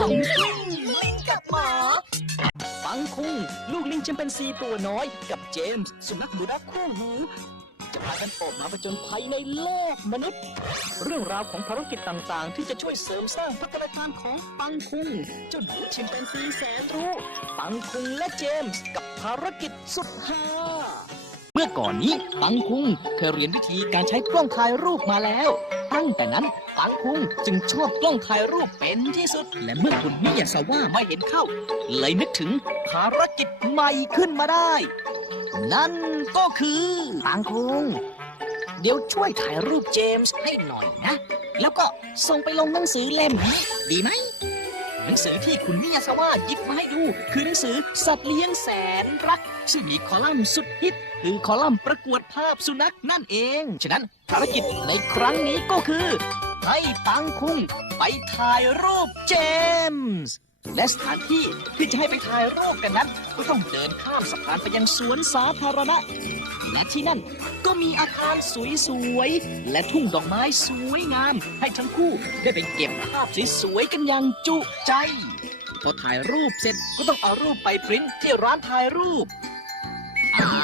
好。 คุงลูกลิงแชมเปญซีตัวน้อย กับเจมส์สุนัขบุรักคู่หู จะพากันออกมาผจญภัยในโลกมนุษย์ เรื่องราวของภารกิจต่างๆ ที่จะช่วยเสริมสร้างพัฒนาการของปังคุงเจ้าหนูแชมเปญซีแสนรู้ปังคุงและเจมส์กับภารกิจสุดฮาเมื่อก่อนนี้ปังคุงเคยเรียนวิธีการใช้กล้องถ่ายรูปมาแล้ว ตั้งแต่นั้นปังคุงจึงชอบกล้องถ่ายรูปเป็นที่สุด และเมื่อคุณมิยาสว่ามาเห็นเข้า เลยนึกถึงภารกิจใหม่ขึ้นมาได้ นั่นก็คือปังคุงเดี๋ยวช่วยถ่ายรูปเจมส์ให้หน่อยนะ แล้วก็ส่งไปลงหนังสือเล่มนี้ดีไหม หนังสือที่คุณมิยาสว่าหยิบูคือหนังสือสัตว์เลี้ยงแสนรักที่มีคอลัมน์สุดฮิตคือคอลัมน์ประกวดภาพสุนัขนั่นเอง ฉะนั้นภารกิจในครั้งนี้ก็คือ ให้ปังคุงไปถ่ายรูปเจมส์และสถานที่ที่จะให้ไปถ่ายรูปกันนั้น ก็ต้องเดินข้ามสะพานไปยังสวนสาธารณะ และที่นั่นก็มีอาคารสวยๆ และทุ่งดอกไม้สวยงาม ให้ทั้งคู่ได้ไปเก็บภาพสวยๆ กันอย่างจุใจ พอถ่ายรูปเสร็จก็ต้องเอารูปไปปริ้นที่ร้านถ่ายรูป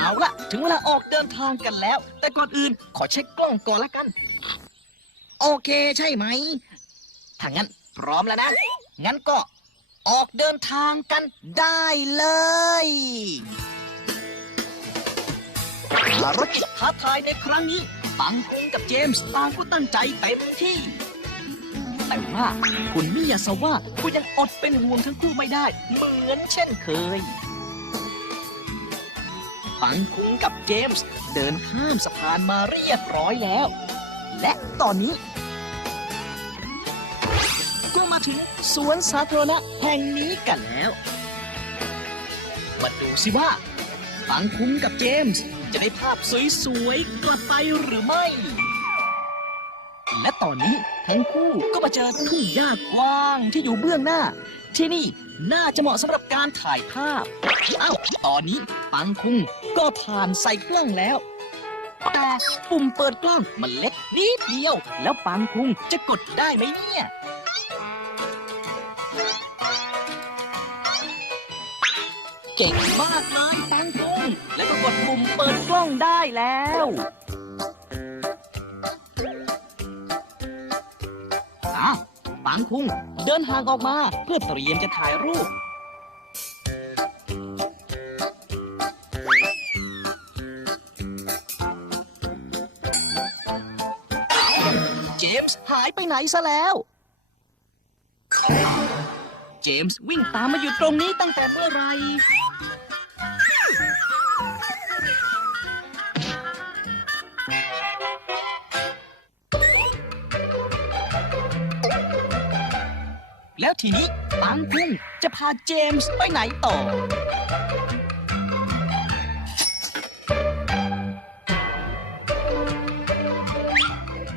เอาละถึงเวลาออกเดินทางกันแล้ว แต่ก่อนอื่นขอเช็คกล้องก่อนละกัน โอเคใช่ไหมถ้างั้นพร้อมแล้วนะ งั้นก็ออกเดินทางกันได้เลยภารกิจท้าทายในครั้งนี้ปังคุงกับเจมส์ต่างก็ตั้งใจเต็มที่ แต่ว่าคุณมิยาสว่าก็ยังอดเป็นห่วงทั้งคู่ไม่ได้ เหมือนเช่นเคย ปังคุงกับเจมส์เดินข้ามสะพานมาเรียบร้อยแล้ว และตอนนี้ ก็มาถึงสวนสาธารณะแห่งนี้กันแล้วมาดูสิว่าปังคุงกับเจมส์จะได้ภาพสวยๆกลับไปหรือไม่ และตอนนี้ทั้งคู่ก็มาเจอทุ่งหญ้ากว้างที่อยู่เบื้องหน้า ที่นี่น่าจะเหมาะสำหรับการถ่ายภาพอ้าวตอนนี้ปังคุงก็ผ่านใส่กล้องแล้ว แต่ปุ่มเปิดกล้องมันเล็กนิดเดียว แล้วปังคุงจะกดได้ไหมเนี่ยเก่งมากเลยปังคุงแล้วก็กดปุ่มเปิดกล้องได้แล้วางคุงเดินห่างออกมาเพื่อเตรียมจะถ่ายรูป เจมส์หายไปไหนซะแล้ว เจมส์วิ่งตามมาอยู่ตรงนี้ตั้งแต่เมื่อไหร แล้วทีนี้ปังคุงจะพาเจมส์ไปไหนต่อ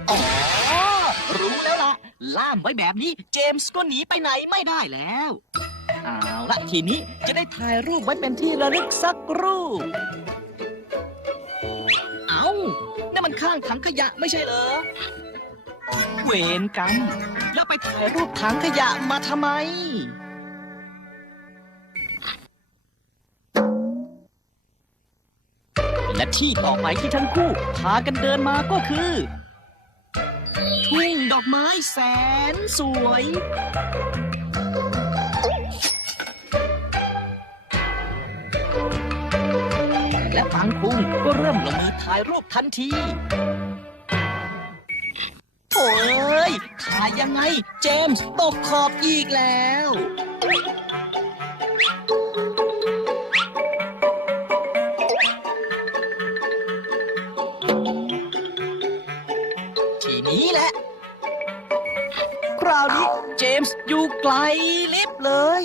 อ๋อ รู้แล้วล่ะ ล่ามไว้แบบนี้เจมส์ก็หนีไปไหนไม่ได้แล้ว เอาละทีนี้จะได้ถ่ายรูปไว้เป็นที่ระลึกสักรูป เอานั่นมันข้างถังขยะไม่ใช่เหรอ เวรกรรมแล้วไปถ่ายรูปถังขยะมาทำไม และที่ต่อไปที่ทั้งคู่พากันเดินมาก็คือทุ่งดอกไม้แสนสวย และปังคุงก็เริ่มลงมือถ่ายรูปทันที ยยังไง เจมส์ตกขอบอีกแล้ว ทีนี้แหละ คราวนี้เจมส์อยู่ไกลลิบเลย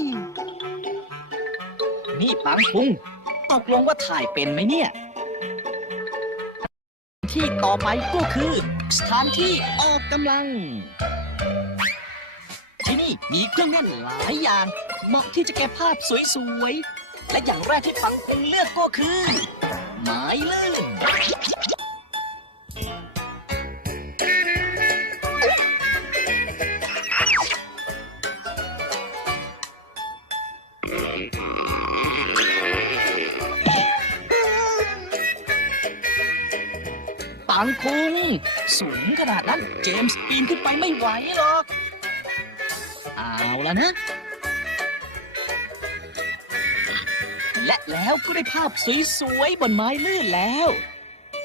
นี่ปังคุงตกลงว่าถ่ายเป็นไหมเนี่ย ที่ต่อไปก็คือ สถานที่ออกกำลัง ที่นี่มีเครื่องเล่นหลายอย่าง เหมาะที่จะแก็บภาพสวยๆ และอย่างแรกที่ปังปุงเลือกก็คือ ไม้ลื่น ปังคุง สูงขนาดนั้นเจมส์ปีนขึ้นไปไม่ไหวหรอก เอาแล้วนะ และแล้วก็ได้ภาพสวยๆบนไม้ลื่นแล้ว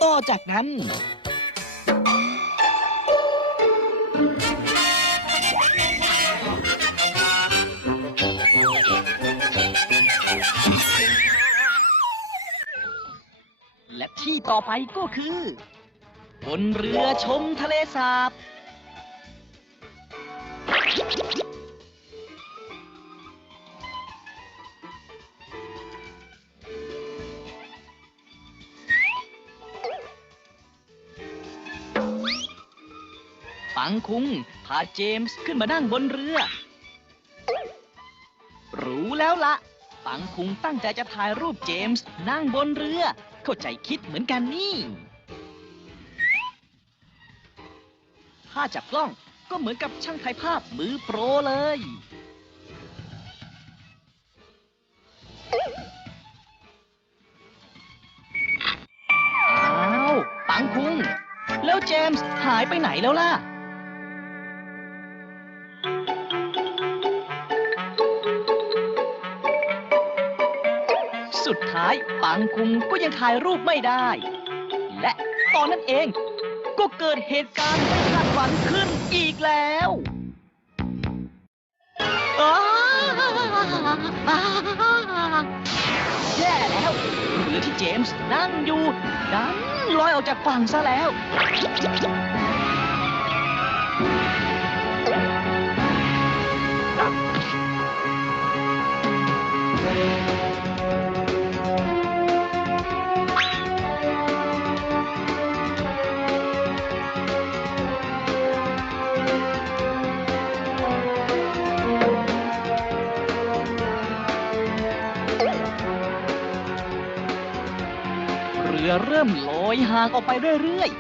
ต่อจากนั้น และที่ต่อไปก็คือ บนเรือชมทะเลสาบ ปังคุงพาเจมส์ขึ้นมานั่งบนเรือ รู้แล้วละปังคุงตั้งใจจะถ่ายรูปเจมส์นั่งบนเรือ เข้าใจคิดเหมือนกันนี่ ถ้าจับกล้องก็เหมือนกับช่างถ่ายภาพมือโปรเลย อ้าว ปังคุง แล้วเจมส์หายไปไหนแล้วล่ะ สุดท้ายปังคุงก็ยังถ่ายรูปไม่ได้ และตอนนั้นเองก็เกิดเหตุการณ์ ฝันขึ้นอีกแล้วอ้าแย่แล้วเรือที่เจมส์นั่งอยู่ดันลอยออกจากฝั่งซะแล้ว ยห่างออกไปเรื่อยๆ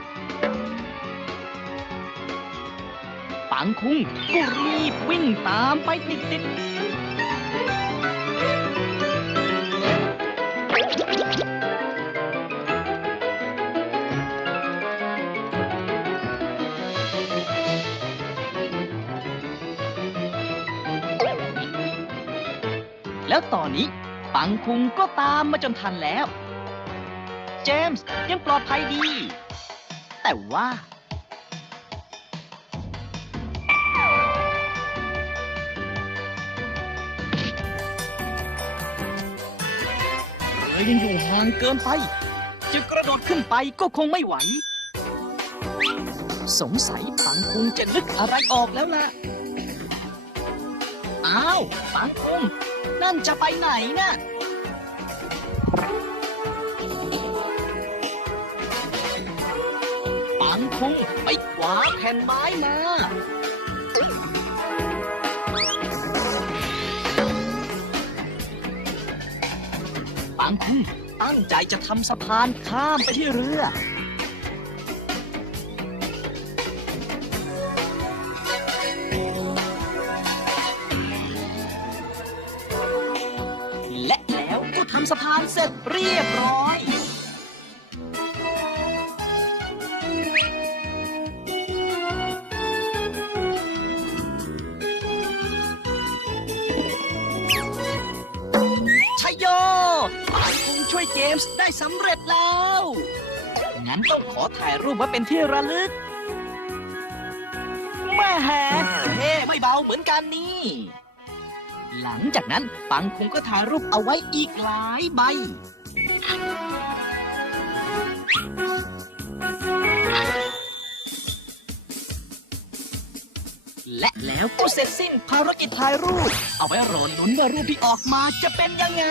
ปังคุงก็รีบวิ่งตามไปติดๆแล้วตอนนี้ปังคุงก็ตามมาจนทันแล้ว เจมส์ยังปลอดภัยดี แต่ว่าเรือยังอยู่ห่างเกินไป จะกระโดดขึ้นไปก็คงไม่ไหว สงสัยปังคุงจะนึกอะไรออกแล้วล่ะ อ้าวปังคุงนั่นจะไปไหนน่ะ ปังคุงไปขวาแผ่นไม้มาปังคุงตั้งใจจะทำสะพานข้ามไปที่เรือและแล้วก็ทำสะพานเสร็จเรียบร้อย ช่วยเจมส์ได้สำเร็จแล้ว งั้นต้องขอถ่ายรูปไว้เป็นที่ระลึกแม่แฮเท่ไม่เบาเหมือนกันนี่ หลังจากนั้นปังคงก็ถ่ายรูปเอาไว้อีกหลายใบ และแล้วก็เสร็จสิ้นภารกิจถ่ายรูป เอาไว้รอลุ้นว่ารูปที่ออกมาจะเป็นยังไง